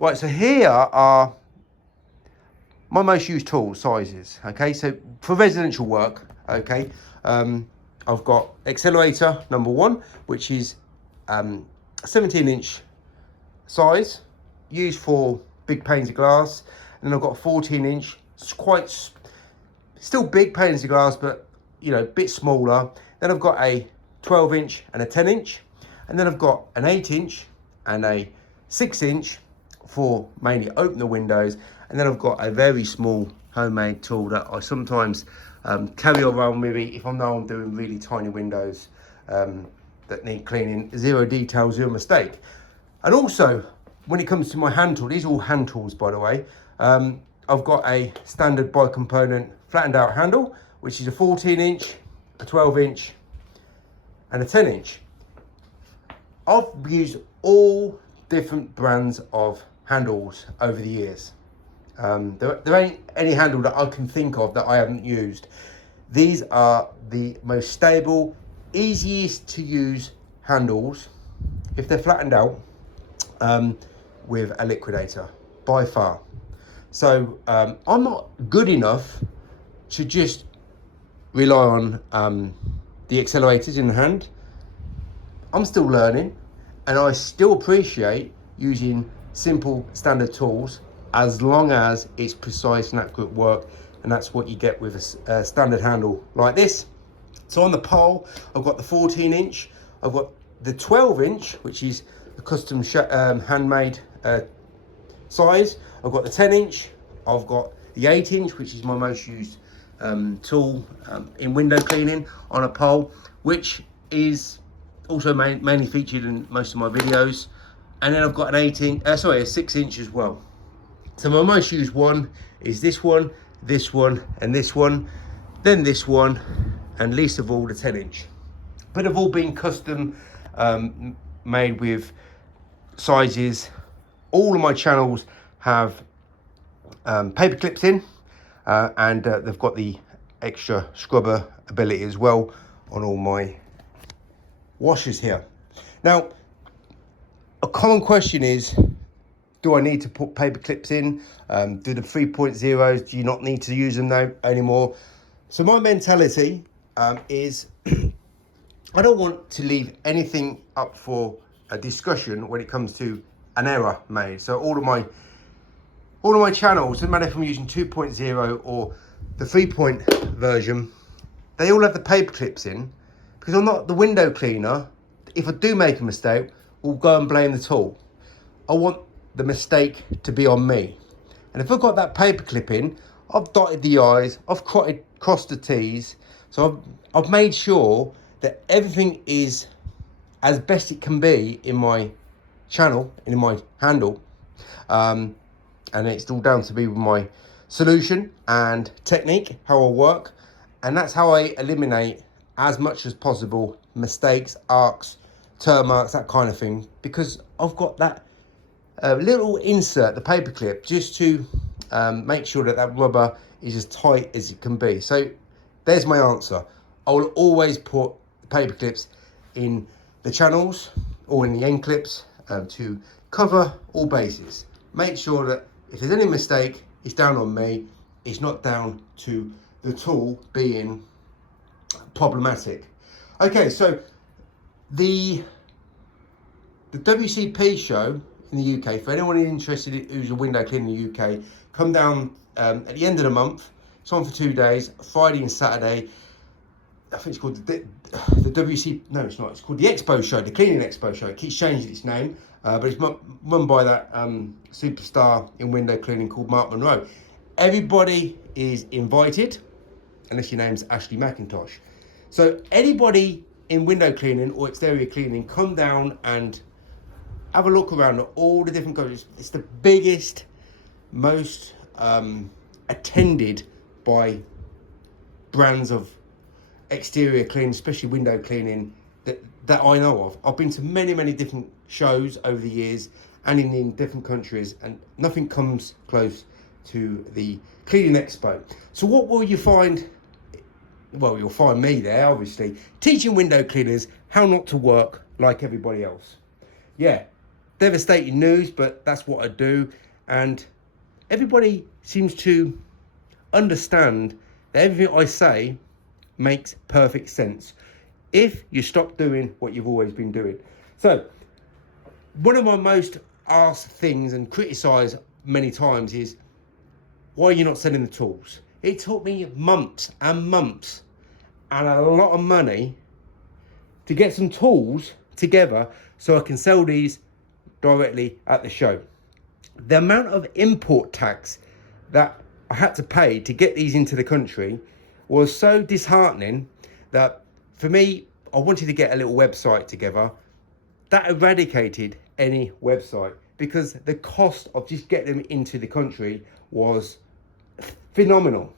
Right, so here are my most used tool sizes. Okay, so for residential work, okay, I've got accelerator number 1, which is 17-inch size, used for big panes of glass. And then I've got a 14-inch, it's quite still big panes of glass, but you know, a bit smaller. Then I've got a 12-inch and a 10-inch, and then I've got an 8-inch and a 6-inch for mainly open the windows. And then I've got a very small homemade tool that I sometimes carry around with me if I know I'm doing really tiny windows that need cleaning. Zero detail, zero mistake. And also, when it comes to my hand tool, these are all hand tools, by the way. I've got a standard bi-component flattened out handle, which is a 14-inch, a 12-inch, and a 10-inch. I've used all different brands of handles over the years. There ain't any handle that I can think of that I haven't used. These are the most stable, easiest to use handles if they're flattened out with a liquidator, by far. So I'm not good enough to just rely on the accelerators in the hand. I'm still learning, and I still appreciate using simple standard tools as long as it's precise and accurate work, and that's what you get with a standard handle like this. So on the pole, I've got the 14-inch, I've got the 12-inch, which is a custom handmade size. I've got the 10-inch, I've got the 8-inch, which is my most used tool in window cleaning on a pole, which is also mainly featured in most of my videos. And then I've got a 6-inch as well. So my most used one is this one, and this one, then this one, and least of all the 10-inch. But they've all been custom made with sizes. All of my channels have paper clips in, and they've got the extra scrubber ability as well on all my washers here. Now, a common question is, do I need to put paper clips in? Do the 3.0s, do you not need to use them now anymore? So my mentality is I don't want to leave anything up for a discussion when it comes to an error made. So all of my channels, no matter if I'm using 2.0 or the 3 version, they all have the paper clips in, because I'm not the window cleaner. If I do make a mistake, we'll go and blame the tool. I want the mistake to be on me. And if I've got that paper clip in, I've dotted the I's, I've crossed the T's. So I've made sure that everything is as best it can be in my channel, in my handle. And it's all down to me with my solution and technique, how I work. And that's how I eliminate as much as possible mistakes, arcs, termites, that kind of thing, because I've got that little insert, the paper clip, just to make sure that that rubber is as tight as it can be. So there's my answer. I will always put the paper clips in the channels or in the end clips to cover all bases. Make sure that if there's any mistake, it's down on me. It's not down to the tool being problematic. Okay, so the WCP show in the UK, for anyone interested who's a window cleaner in the UK, come down at the end of the month. It's on for 2 days, Friday and Saturday. I think it's called the WC. No, it's not. It's called the Expo Show, the Cleaning Expo Show. It keeps changing its name, but it's run by that superstar in window cleaning called Mark Monroe. Everybody is invited, unless your name's Ashley McIntosh. So anybody in window cleaning or exterior cleaning, come down and have a look around at all the different countries. It's the biggest, most attended by brands of exterior cleaning, especially window cleaning, that I know of. I've been to many different shows over the years and in different countries, and nothing comes close to the Cleaning Expo. So what will you find? Well, you'll find me there, obviously, teaching window cleaners how not to work like everybody else. Yeah, Devastating news, but that's what I do. And everybody seems to understand that everything I say makes perfect sense if you stop doing what you've always been doing. So one of my most asked things and criticised many times is, why are you not selling the tools? It took me months and months and a lot of money to get some tools together so I can sell these directly at the show. The amount of import tax that I had to pay to get these into the country was so disheartening that for me, I wanted to get a little website together that eradicated any website, because the cost of just getting them into the country was phenomenal,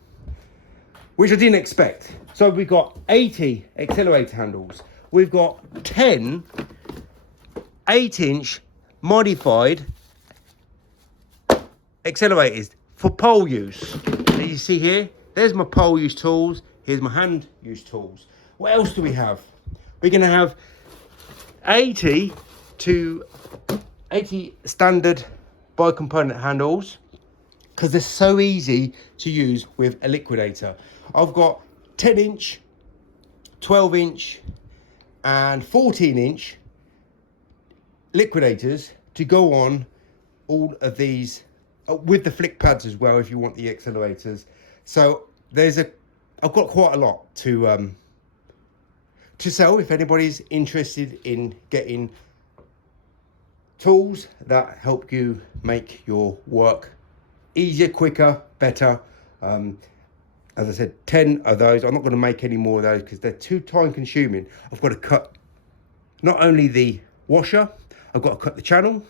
which I didn't expect. So we've got 80 accelerator handles. We've got 10 8-inch modified accelerators for pole use. As you see here, there's my pole use tools. Here's my hand use tools. What else do we have? We're going to have 80 standard bi-component handles, because they're so easy to use with a liquidator. I've got 10-inch, 12-inch and 14-inch liquidators to go on all of these, with the flick pads as well if you want the accelerators. So I've got quite a lot to sell if anybody's interested in getting tools that help you make your work easier, quicker, better. As I said, 10 of those. I'm not going to make any more of those because they're too time consuming. I've got to cut not only the washer, I've got to cut the channel,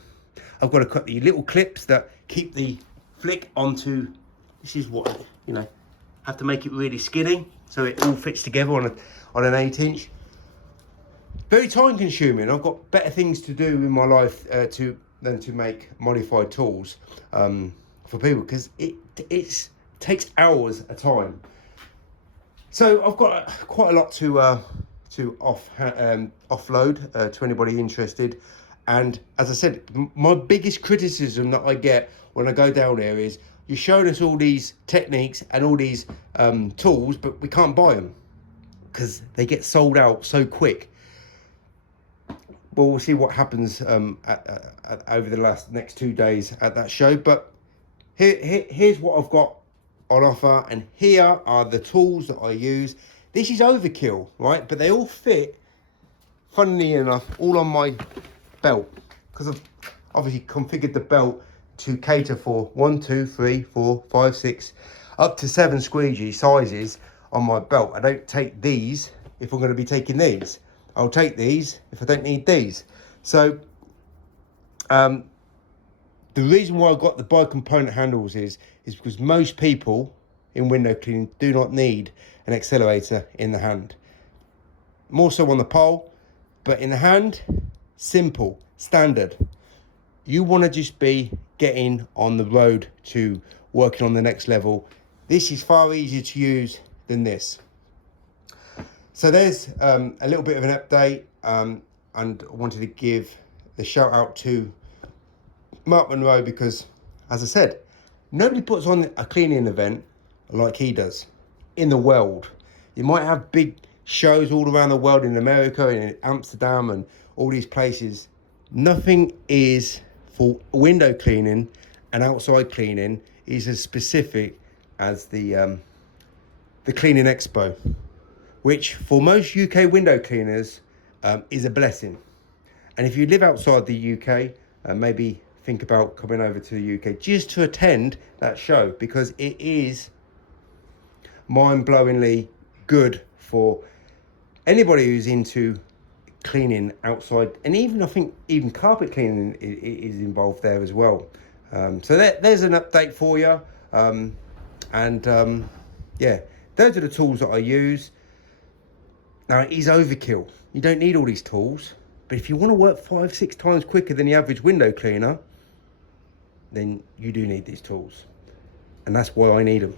I've got to cut the little clips that keep the flick onto. This is what, you know, have to make it really skinny so it all fits together on an 8-inch. Very time consuming. I've got better things to do in my life than to make modified tools for people, because it takes hours a time. So I've got quite a lot to offload to anybody interested. And as I said, my biggest criticism that I get when I go down there is, you're showing us all these techniques and all these tools, but we can't buy them because they get sold out so quick. Well, we'll see what happens over the next 2 days at that show. But here's what I've got on offer, and here are the tools that I use. This is overkill, right? But they all fit, funnily enough, all on my belt, because I've obviously configured the belt to cater for 1, 2, 3, 4, 5, 6, up to 7 squeegee sizes on my belt. I don't take these if I'm going to be taking these. I'll take these if I don't need these. So the reason why I got the bi-component handles is because most people in window cleaning do not need an accelerator in the hand. More so on the pole, but in the hand, simple, standard. You want to just be getting on the road to working on the next level. This is far easier to use than this. So there's a little bit of an update, and I wanted to give the shout out to Mark Monroe, because, as I said, nobody puts on a cleaning event like he does in the world. You might have big shows all around the world, in America and in Amsterdam and all these places. Nothing is for window cleaning and outside cleaning is as specific as the Cleaning Expo, which for most UK window cleaners is a blessing. And if you live outside the UK, maybe think about coming over to the UK just to attend that show, because it is mind-blowingly good for anybody who's into cleaning outside, and even I think even carpet cleaning is involved there as well. So there's an update for you, yeah, those are the tools that I use. Now, it is overkill. You don't need all these tools, but if you want to work 5-6 times quicker than the average window cleaner, then you do need these tools, and that's why I need them.